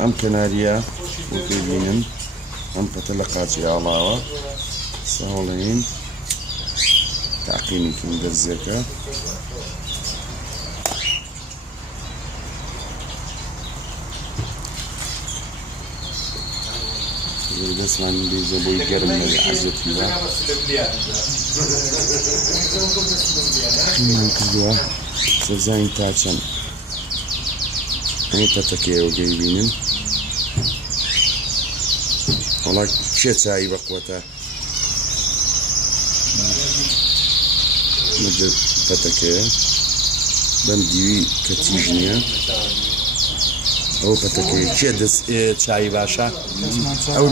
ئەم کەناریە وەکوی بینن ئەم پەتە لە قاچی ئاڵاوە ساڵین تاقیمیکن دەرزەکە دەستمان بیزە بۆی گەرم لە عەزەتیوە تاقیمان کردووە سەرزانی تا چەند ئەمە پەتەکەیەوە گەی بینن وەڵا کێ چایی بەقوتە پەتەکەیە بەم دیوی کە تیژ نییە ئەو پەتەکەی کێ دەست چایی باشە ئەو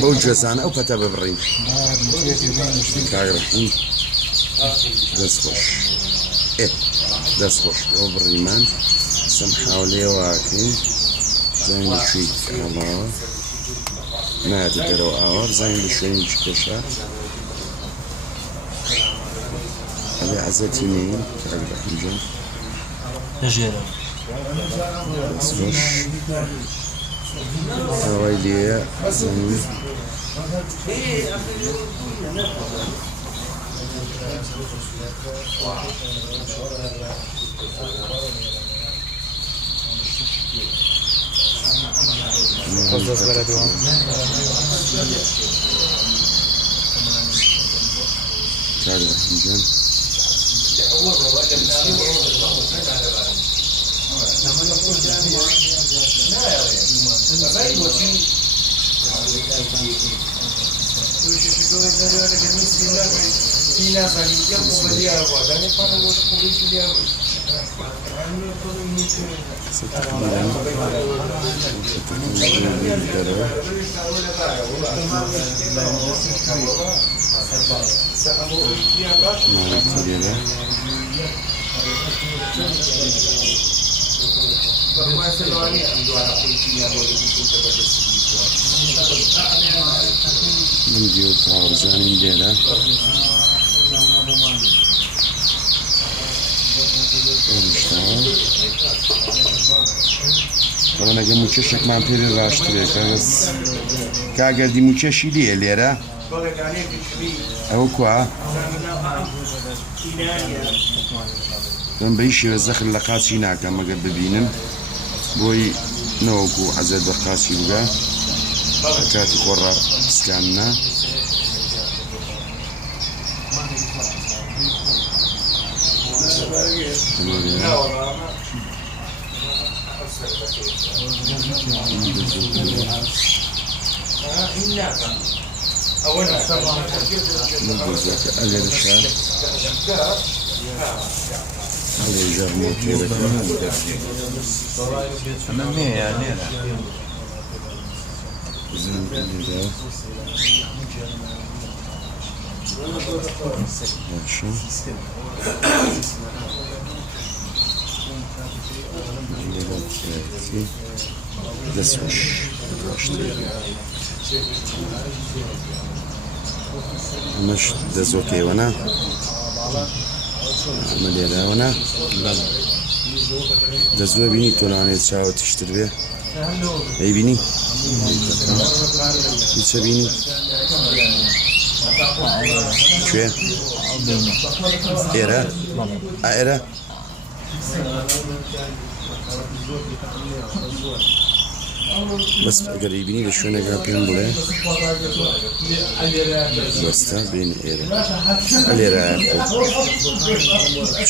بەو گوێزانە ئەو پەتە ببڕین کاگڕحین دەست خۆش دەست خۆش ئەو بڕیمان سم حاولێواکەین زانین لە شوێی ئاڵاوە نایەتە دەرەوە ئاوە زانین لە شوێنی کێشە ئەبێ عەزەتی نین کاگڕحینجە نەژێرە دەست خۆش ئەوەی لێیە زانین کاگڕحینجە من دیو تاوەرزانین لێرە ئەوەنەگە موچەشێکمان پێری ڕاشترێت کاگەردی موچەشی لێ لێرە ئەو کووە من بەی شێوە زەخر لە قاچی ناکەم ئەگەر ببینم بۆی نەوەکو حەزەت بە قاچی بگە کاتی خۆڕە پسکانە دەست خۆش ئەمەش دەزۆکەیوەنا ئەمە لێراوەنا دەزوە بینی تۆنانێت چاوە تیشتر بێ ئەی بینی هیچە بینی کوێ ئێرە ئێرە بەس ئەگەری بینی لە شوێنێکا پێم بڵێ بەستە بین ئێرە ئەلێرە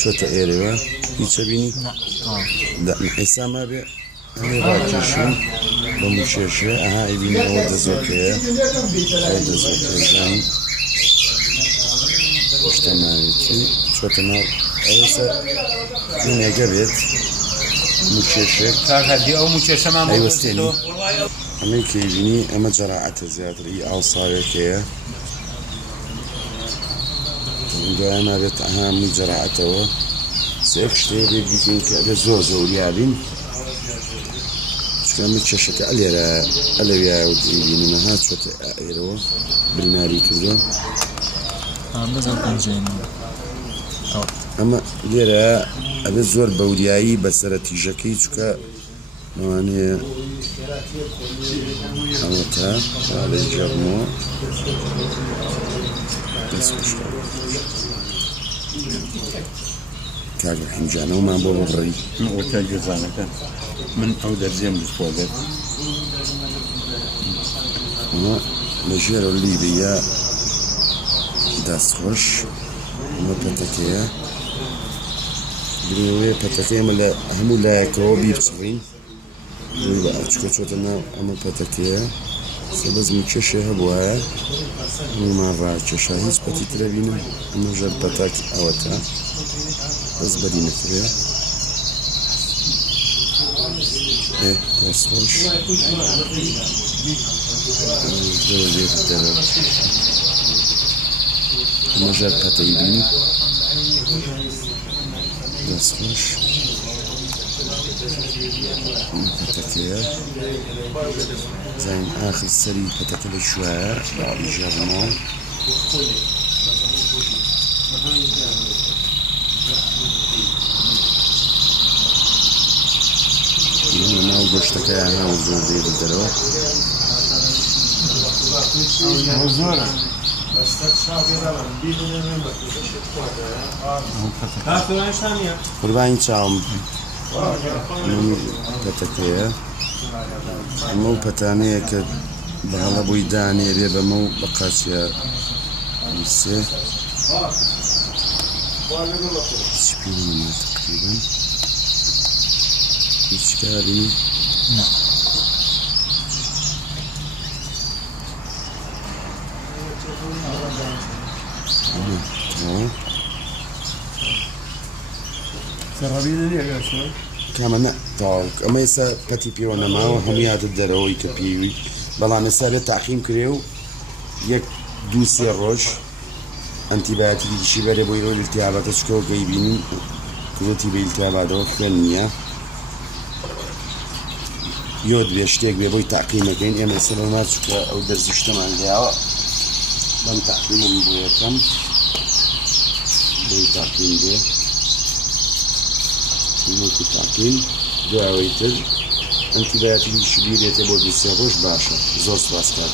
چۆتە ئێرەوە هیچە بینی ئێساما بێ ئەلێ ڕاکێشن بە موچێشێ ئەها ئەیبینی ئەوە دەزۆکەیە ئەوە دەزۆکەیەزانی شتەماوێتی چۆتە ناو ئەوەسە بینێگە بێت موچێشێک کاکەردی ئەو موچێشەمان ئەیوەستێنی ئەمەی کەیبینی ئەمە جەراعەتە زیاتری ئاوساوێکەیە دوای نابێت هەمووی جەراعەتەوە سێک شتێ بێ بیکەین کە ئەبێ زۆر زەوریابین چکەمە کێشەکە ئەلێرە ئەلەویایە و دیبینەها چۆتە ئێرەوە بریناری کردووە ئەمە لێرە ئەبێت زۆر بەوریایی بەسەرە تیژەکەی چکە ئەوانەیە ئەوەتە لە جەرمۆ دەست خۆشکە کاگە حینجانەوەمان بۆ بڕی وەکە گوێزانەکە من ئەو دەرزێم بخۆدێت ئەمە لە ژێرە لیبیە دەستخۆش ئەمە پەتەکەیە درێ پەتەکەیمە لە هەموو لایەکەوە بیرچڕین دوی بە ئەچکە چۆتە ناو ئەمە پەتەکەیە سەبەزمی کێشێ هەبووایە هەمومان ڕاکێشا هیچ پەتی ترە بینم ئەمە ژەر پەتاک ئەوەتە بەس بەری نەکرێ دەستخۆش ئەمە ژەر پەتەی بین دەستخۆش پەتەکەیە زانین ئاخر سەری پەتەکە لە شوایە باڵی ژەرمەوە لە ناو گۆشتەکە یاناو زۆر دێت دەرەوە زۆرە قوربانی چاوم پەتەکەیە ئەمە و پەتانەیە کە بەهەڵە بووی دانێ بێ بەمە و بە قاچیا سێ سپینەمە تقریبا هیچ کاری کامە نە تاوک ئەمە ئێستا پەتی پێوە نەماوە هەمووی هاتە دەرەوەی کە پێوی بەڵام ئێستا بێت تاقیم کرێ و یەک دوو سێ ڕۆژ ئەنتیبایۆتیکی دیشی بەرێ بۆی ڕۆی ئیلتیاباتە چکەوە کەی بینین کوێتی بە ئیلتیاباتەوە خوێن نییە یۆد بێ شتێک بێ بۆی تاقیمەکەین ئێمە ئێستا بەما چکە ئەو دەرزی شتەمان لێیاوە بەم تاقیمم بۆ یەکەم بۆی تاقیم بێ وەکو تاقیم دوایەوەی تر ئەنتیبایۆتیکی دیشی بیرێتە بۆ دوو سێ ڕۆژ باشە زۆر سوپاس کات